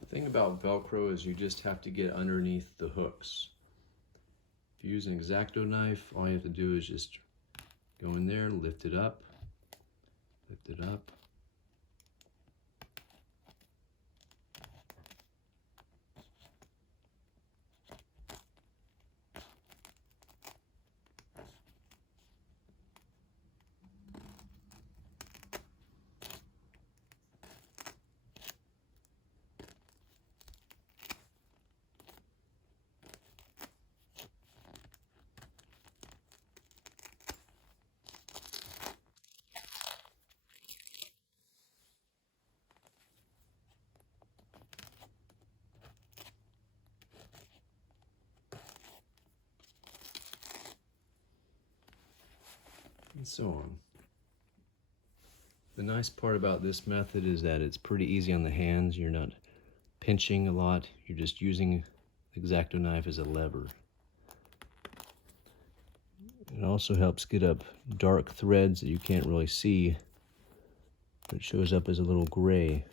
The thing about Velcro is you just have to get underneath the hooks. If you use an X-Acto knife, all you have to do is just go in there, lift it up, lift it up. And so on. The nice part about this method is that it's pretty easy on the hands. You're not pinching a lot. You're just using the X-Acto knife as a lever. It also helps get up dark threads that you can't really see, but it shows up as a little gray.